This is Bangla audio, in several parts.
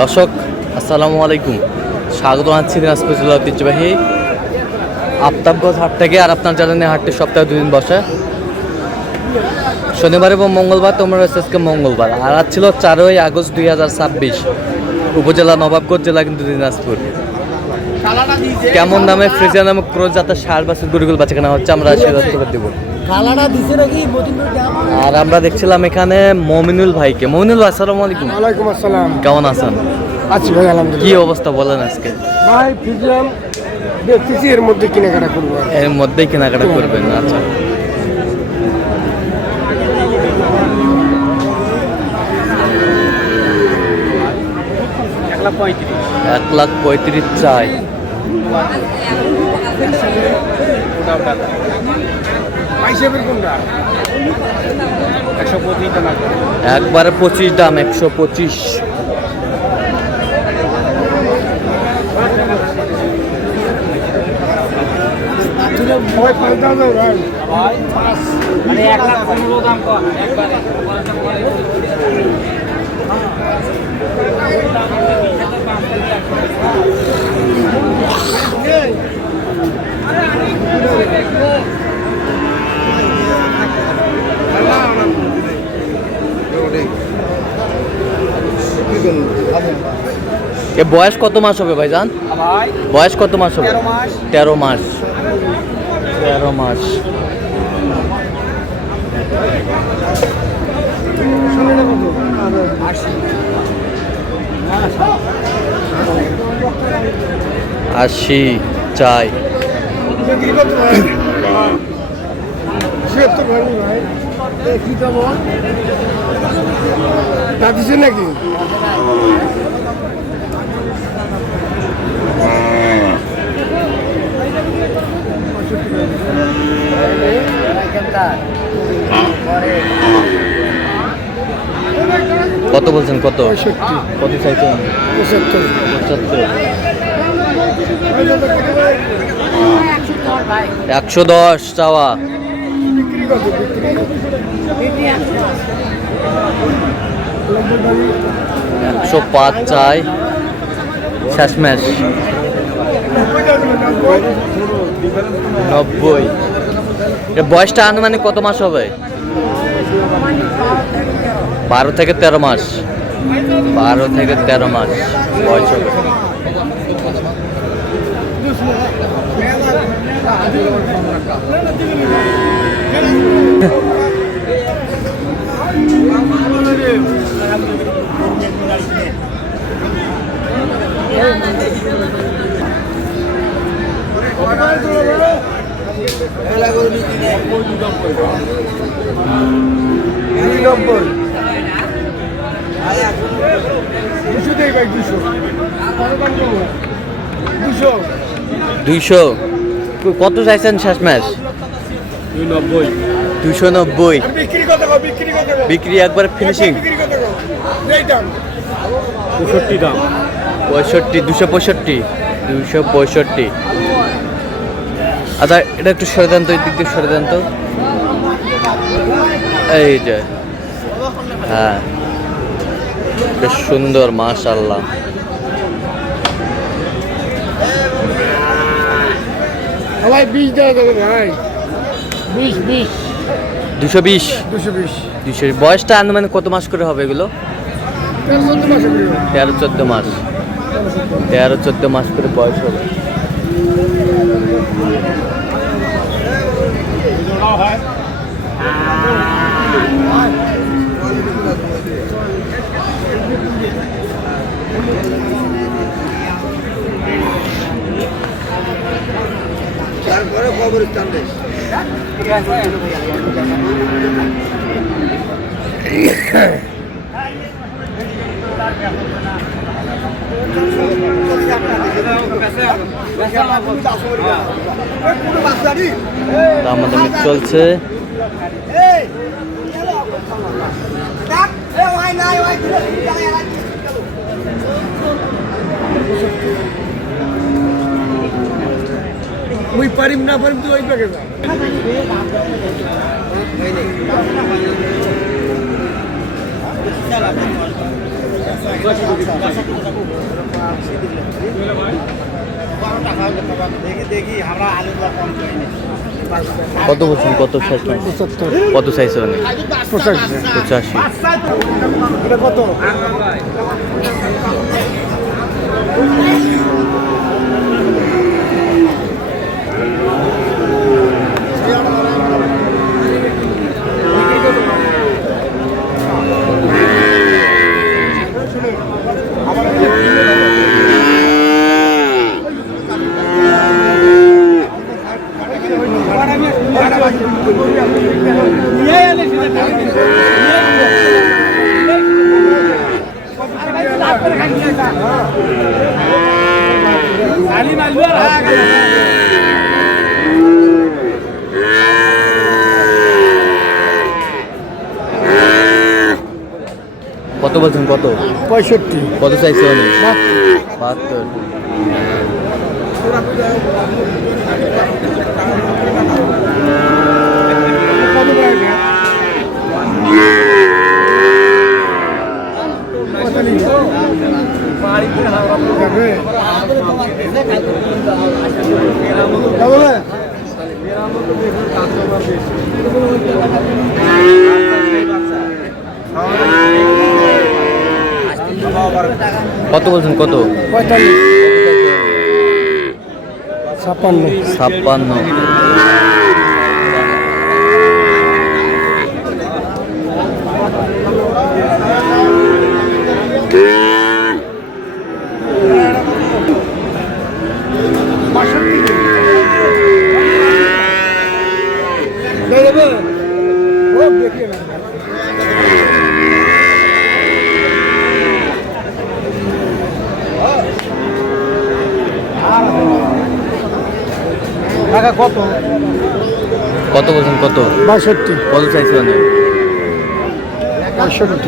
দর্শক আসসালামু আলাইকুম, স্বাগত জানাচ্ছি দিনাজপুর জেলা ঐতিহ্যবাহী আফতাবগঞ্জ হাট থেকে। আর আপনার জানেন হাটটি সপ্তাহে 2 দিন বসে, শনিবার এবং মঙ্গলবার। তোমরা আজকে মঙ্গলবার। আর আজ ছিল 4ই আগস্ট 2026, উপজেলা নবাবগঞ্জ, জেলা কিন্তু দিনাজপুর। কেমন দামে ফ্রিজিয়ান নামক ক্রোজ জাতের ষাঁড় বাছুর গরুগুলো বাচ্চা কেনা হচ্ছে আমরা সে তথ্য দেবো। আর আমরা দেখছিলাম এখানে মমিনুল ভাইকে। মমিনুল ভাই আসসালামু আলাইকুম। ওয়ালাইকুম আসসালাম। কেমন আছেন? আছি ভাই, আলহামদুলিল্লাহ। কি অবস্থা বলেন আজকে? ভাই ফিজিয়াম দেখতেছি, এর মধ্যে কেনাকাটা করবো। এর মধ্যেই কেনাকাটা করবেন? আচ্ছা, $1,35,000 চাই। একবারে 25 দাম, 125। এ বয়স কত মাস হবে ভাইজান? বয়স কত মাস হবে? 13 মাস। 13 মাস। আশি চাই। নাকি কত বলছেন? কত কত চাইছেন? 75। 110 চাওয়া। 105 চাই। শেষমেশ 90। এর বয়সটা আনুমানিক কত মাস হবে? 12 থেকে 13 মাস। 12 থেকে 13 মাস বয়স হবে। দুইশো। কত চাইছেন শেষমেশ? 290। বিক্রি একবার ফিনিশিং। 65 দাম। 265। 265। আচ্ছা, এটা একটু সরে দেন তো, এই দিক দিয়ে সরে দেন তো। এই যে, হ্যাঁ, বেশ সুন্দর, মাশাআল্লাহ। ভাই 20 দেওয়া যাবে ভাই। 20। 220। 220। বয়সটা আনুমানিক কত মাস করে হবে এগুলো? 13-14 মাস। 13-14 মাস করে বয়স হবে। তারপরে কবরস্থান দেশ। দামাদামি চলছে। ওই পারিম না পারিম তো ওই প্যাকেজ। কত বলছেন, কত সাইজ, 75 কত সাইজ মানে 85 85? এটা কত কত বলছেন, কত 65 কত চাইছে মানে 72? কত বলছেন, কত 45 56 56? টাকা কত কত বলছেন, কত 62 কত চাইছে মানে 65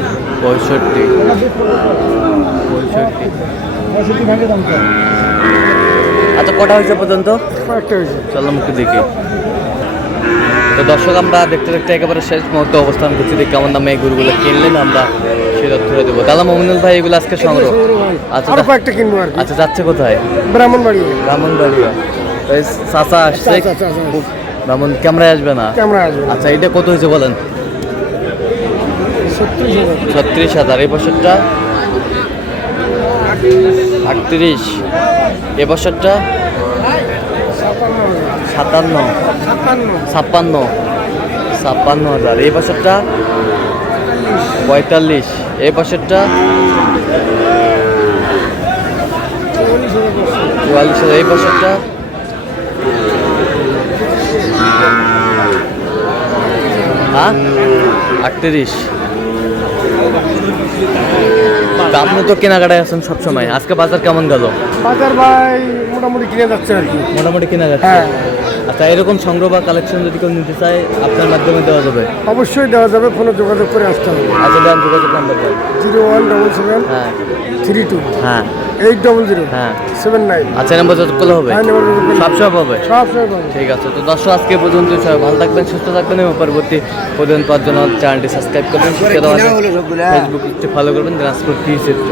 65? আচ্ছা, কটা হয়েছে পর্যন্ত? কয়েকটা হয়েছে চলো একটু দেখি। তো দর্শক, আমরা দেখতে দেখতে একেবারে শেষ মুহূর্তে অবস্থান করছি। দেখি কেমন দামে এই গরুগুলো কিনলেন, আমরা সেটা ধরে দেবো। দাদা মমিনুল ভাই, এগুলো আজকে সংগ্রহ? আচ্ছা আরো কয়েকটা কিনবো আর কি। আচ্ছা, যাচ্ছে কোথায়? ব্রাহ্মণবাড়িয়া ব্রাহ্মণবাড়িয়া। চাচা আসছে, ব্রাহ্মণ ক্যামেরায় আসবে না? ক্যামেরা আসবে আচ্ছা, এটা কত হয়েছে বলেন? 36,000। এই বছরটা 38, এ বছরটা 57, 56,000। এই বছরটা 45, এই বছরটা 44,000। এই বছরটা 38। তা আপনি তো কেনাকাটায় আছেন সবসময়, আজকে বাজার কেমন গেল? বাজার ভাই মোটামুটি কিনে যাচ্ছে আর কি। মোটামুটি কেনা যাচ্ছে? হ্যাঁ। আচ্ছা, এরকম সংগ্রহ বা কালেকশন যদি কেউ নিতে চায়, আপনার মাধ্যমে দেওয়া যাবে? অবশ্যই দেওয়া যাবে, ফোনে যোগাযোগ করে আসতে হবে। আচ্ছা, দেন যোগাযোগ নাম্বার দেন। 0177 হ্যাঁ 32 হ্যাঁ 800 হ্যাঁ। 79। আচ্ছা, এই নাম্বার যত করলে হবে? হ্যাঁ, নাম্বার যোগাযোগ করলে সবসময় পাবে? সব সময় পাবে। ঠিক আছে। তো দর্শক, আজকে পর্যন্ত সবাই ভালো থাকবেন, সুস্থ থাকবেন এবং পরবর্তী পর্যন্ত পাওয়ার জন্য চ্যানেলটি সাবস্ক্রাইব করবেন, ফেসবুকটি ফলো করবেন, দিনাজপুর কৃষি চিত্র।